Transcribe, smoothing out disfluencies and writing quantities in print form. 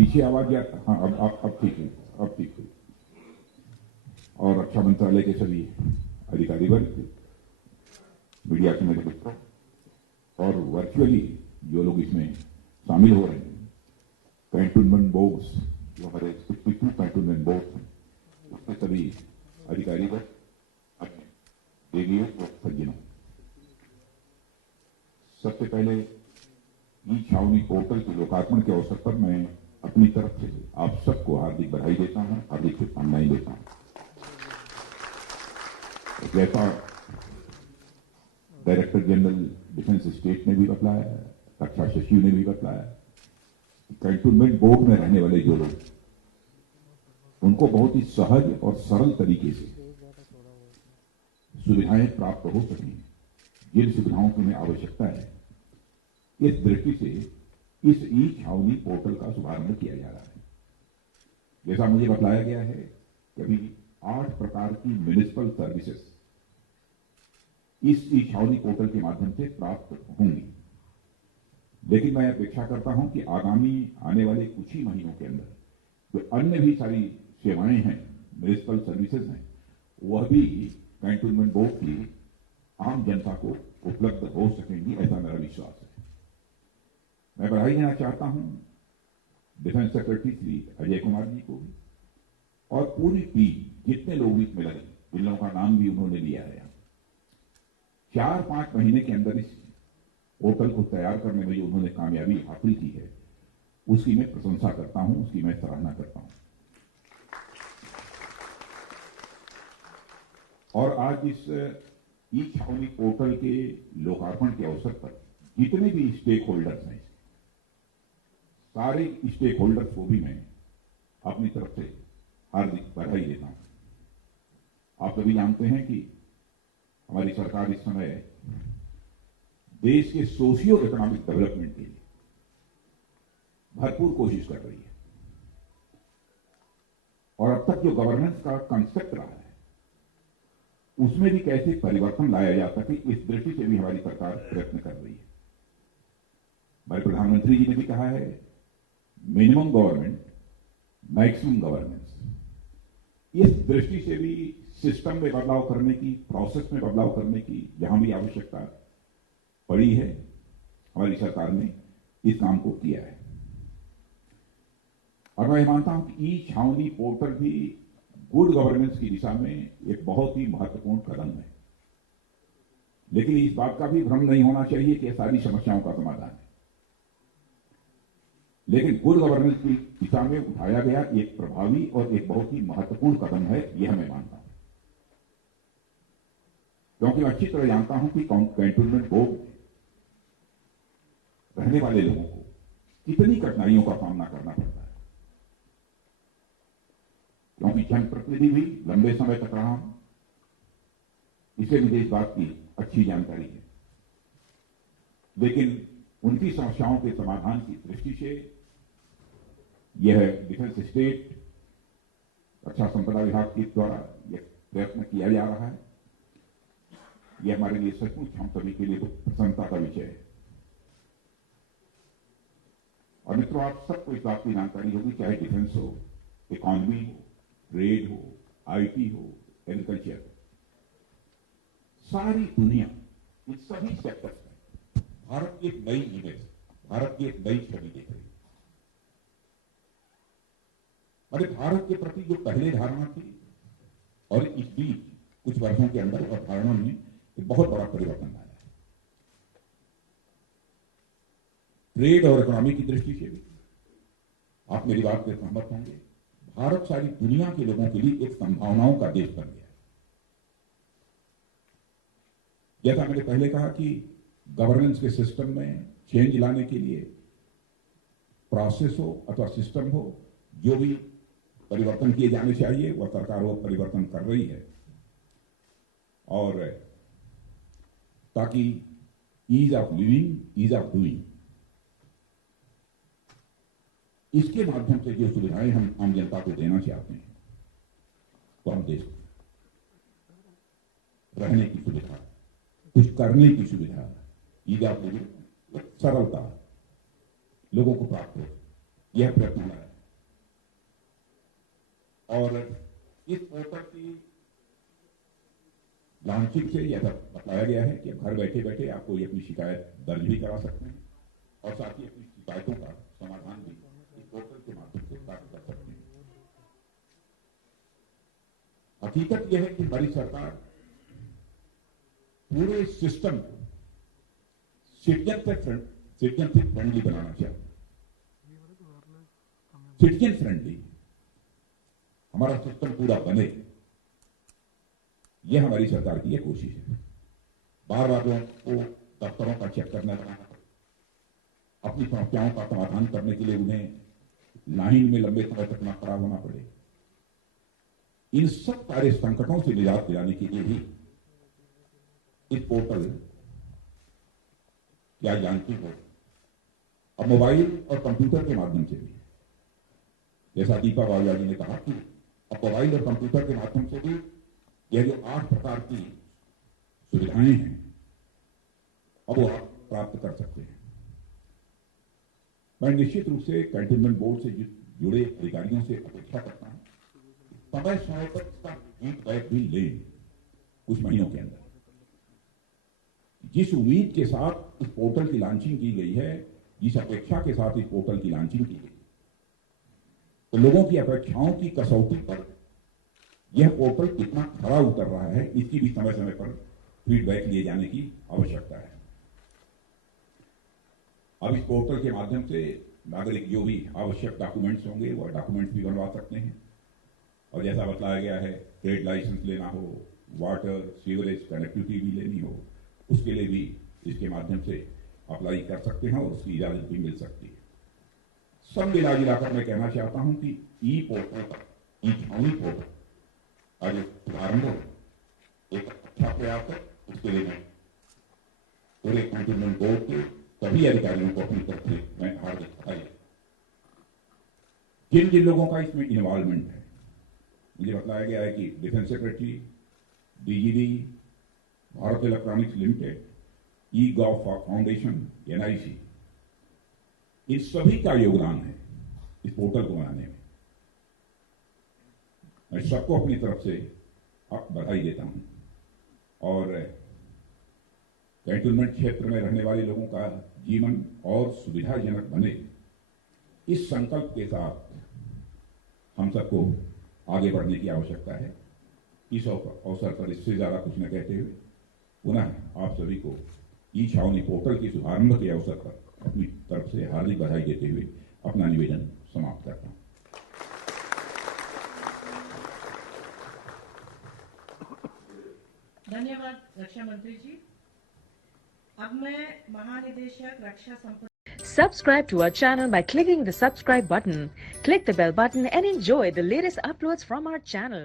पीछे आवाज या हाँ अब ठीक है, अब ठीक है। और रक्षा मंत्रालय के सभी अधिकारी वर्ग, मीडिया के मेरे मित्र और वर्चुअली जो लोग इसमें शामिल हो रहे हैं, कैंटोनमेंट बोर्ड्स, जो हमारे 62 कैंटोनमेंट बोर्ड हैं, उसके सभी अधिकारी वर्ग, अपने देवियों और सज्जनों, सबसे पहले ई छावनी पोर्टल के लोकार्पण के अवसर पर मैं अपनी तरफ से आप सबको हार्दिक बधाई देता हूं, हार्दिक शुभकामनाएं देता हूं। जैसा डायरेक्टर जनरल डिफेंस स्टेट ने भी बतलाया, रक्षा सचिव ने भी बतलाया, कैंटोनमेंट बोर्ड में रहने वाले जो लोग, उनको बहुत ही सहज और सरल तरीके से सुविधाएं प्राप्त हो सकें, जिन सुविधाओं की उन्हें आवश्यकता है, इस दृष्टि से इस ई छावनी पोर्टल का शुभारंभ किया जा रहा है। जैसा मुझे बतलाया गया है कि अभी 8 प्रकार की म्युनिसिपल सर्विसेज इस ई छावनी पोर्टल के माध्यम से प्राप्त होंगी, लेकिन मैं अपेक्षा करता हूं कि आगामी आने वाले कुछ ही महीनों के अंदर जो अन्य भी सारी सेवाएं हैं, म्युनिसिपल सर्विसेज हैं, वह भी कैंटोनमेंट बोर्ड की आम जनता को उपलब्ध हो सकेंगी, ऐसा मेरा विश्वास है। मैं बधाई देना चाहता हूं डिफेंस सेक्रेटरी श्री अजय कुमार जी को भी और पूरी टीम, जितने लोग भी इसमें लगे, जिन लोगों का नाम भी उन्होंने लिया है। 4-5 महीने के अंदर इस पोर्टल को तैयार करने में जो उन्होंने कामयाबी हासिल की है, उसकी मैं प्रशंसा करता हूं, उसकी मैं सराहना करता हूं। और आज इस ई छावनी पोर्टल के लोकार्पण के अवसर पर जितने भी स्टेक होल्डर्स हैं, सारे स्टेक होल्डर्स को भी मैं अपनी तरफ से हार्दिक बधाई देता हूं। आप सभी जानते हैं कि हमारी सरकार इस समय देश के सोशियो इकोनॉमिक डेवलपमेंट के लिए भरपूर कोशिश कर रही है, और अब तक जो गवर्नेंस का कंसेप्ट रहा है, उसमें भी कैसे परिवर्तन लाया जा सके, इस दृष्टि से भी हमारी सरकार प्रयत्न कर रही है। हमारे प्रधानमंत्री जी ने भी कहा है, मिनिमम गवर्नमेंट मैक्सिमम गवर्नेंस। इस दृष्टि से भी सिस्टम में बदलाव करने की, प्रोसेस में बदलाव करने की जहां भी आवश्यकता पड़ी है, हमारी सरकार ने इस काम को किया है। और मैं मानता हूं कि ई छावनी पोर्टल भी गुड गवर्नेंस की दिशा में एक बहुत ही महत्वपूर्ण कदम है। लेकिन इस बात का भी भ्रम नहीं होना चाहिए कि यह सारी समस्याओं का समाधान है। लेकिन गुड गवर्नेंस की दिशा में उठाया गया एक प्रभावी और एक बहुत ही महत्वपूर्ण कदम है, यह मैं मानता हूं। क्योंकि मैं अच्छी तरह जानता हूं कि कैंटोनमेंट बोर्ड में रहने वाले लोगों को कितनी कठिनाइयों का सामना करना पड़ता है, क्योंकि जनप्रतिनिधि भी लंबे समय तक रहा हूं, इसे मुझे इस बात की अच्छी जानकारी है। लेकिन उनकी समस्याओं के समाधान की दृष्टि से यह डिफेंस स्टेट रक्षा संपदा विभाग के द्वारा यह प्रयत्न किया जा रहा है। यह हमारे लिए सचमुच हम सभी के लिए तो प्रसन्नता का विषय है। और मित्रों, आप सबको इस बात की जानकारी होगी, चाहे डिफेंस हो, इकोनॉमी हो, ट्रेड हो, आईटी हो, एग्रीकल्चर, सारी दुनिया, इन सभी सेक्टर्स में भारत की एक नई इमेज, भारत की एक नई छवि देख रही है। अरे भारत के प्रति जो पहले धारणा थी और इस बीच कुछ वर्षों के अंदर और धारणा में एक बहुत बड़ा परिवर्तन आया है। ट्रेड और इकोनॉमी की दृष्टि से भी आप मेरी बात से सहमत होंगे, भारत सारी दुनिया के लोगों के लिए एक संभावनाओं का देश बन गया है। जैसा मैंने पहले कहा कि गवर्नेंस के सिस्टम में चेंज लाने के लिए प्रोसेस हो अथवा सिस्टम हो, जो भी परिवर्तन किए जाने चाहिए वह सरकार वो परिवर्तन कर रही है, और ताकि ease of living, ease of doing, इसके माध्यम से जो सुविधाएं हम आम जनता को देना चाहते हैं, तो हम दे सकते हैं। रहने की सुविधा, कुछ करने की सुविधा, ईज ऑफ लिविंग, सरलता लोगों को प्राप्त हो, यह प्रयत्न हमारा है। और इस पोर्टल की लॉन्चिंग से यह बताया गया है कि घर बैठे बैठे आप कोई अपनी शिकायत दर्ज भी करा सकते हैं और साथ ही अपनी शिकायतों का समाधान भी इस पोर्टल के माध्यम से प्राप्त कर सकते हैं। हकीकत यह है कि हमारी सरकार पूरे सिस्टम को सिटीजन फ्रेंडली बनाना चाहती है। सिटीजन फ्रेंडली हमारा सिस्टम पूरा बने, यह हमारी सरकार की यह कोशिश है। बार बार लोगों को दफ्तरों का चक्कर न लगाना पड़े, अपनी समस्याओं का समाधान करने के लिए उन्हें लाइन में लंबे समय तक न खड़ा होना पड़े। इन सब सारे संकटों से निजात दिलाने के लिए ही इस पोर्टल क्या जानती हो अब मोबाइल और कंप्यूटर के माध्यम से भी, जैसा दीपा बालिया जी ने कहा कि अब मोबाइल और कंप्यूटर के माध्यम से भी यह जो 8 प्रकार की सुविधाएं हैं अब वो आप प्राप्त कर सकते हैं। मैं निश्चित रूप से कैंटोनमेंट बोर्ड से जुड़े अधिकारियों से अपेक्षा करता हूं समय समय पर इसका फीडबैक भी लें कुछ महीनों के अंदर। जिस उम्मीद के साथ इस पोर्टल की लॉन्चिंग की गई है, जिस अपेक्षा के साथ इस पोर्टल की लॉन्चिंग की गई, तो लोगों की अपेक्षाओं की कसौटी पर यह पोर्टल कितना खरा उतर रहा है, इसकी भी समय समय पर फीडबैक लिए जाने की आवश्यकता है। अब इस पोर्टल के माध्यम से नागरिक जो भी आवश्यक डॉक्यूमेंट्स होंगे वह डॉक्यूमेंट्स भी बनवा सकते हैं और जैसा बताया गया है ट्रेड लाइसेंस लेना हो, वाटर सीवरेज कनेक्टिविटी भी लेनी हो, उसके लिए भी इसके माध्यम से अप्लाई कर सकते हैं और उसकी इजाजत भी मिल सकती है। सब मिलाकर मैं कहना चाहता हूं कि ई पोर्टल का, ई छावनी पोर्टल का जो प्रारंभ एक अच्छा प्रयास है, उसके लिए मैं पूरे कैंटोनमेंट बोर्ड के सभी अधिकारियों को अपनी तरफ से मैं हार्दिक बधाई। जिन जिन लोगों का इसमें इन्वॉल्वमेंट है, मुझे बताया गया है कि defence secretary, DGD, Bharat Electronics Limited, e Gov Foundation, NIC, इन सभी का योगदान है इस पोर्टल को बनाने में। मैं सबको अपनी तरफ से बधाई देता हूं और कैंटोनमेंट क्षेत्र में रहने वाले लोगों का जीवन और सुविधाजनक बने, इस संकल्प के साथ हम सबको आगे बढ़ने की आवश्यकता है। इस अवसर पर इससे ज्यादा कुछ न कहते हुए पुनः आप सभी को ई छावनी पोर्टल की शुभारंभ के अवसर पर अपनी तरफ से हार्दिक बधाई देते हुए अपना निवेदन समाप्त करता हूं। धन्यवाद रक्षा मंत्री जी। अब मैं महानिदेशक रक्षा संपदा। Subscribe to our channel by clicking the subscribe button. Click the bell button and enjoy the latest uploads from our channel.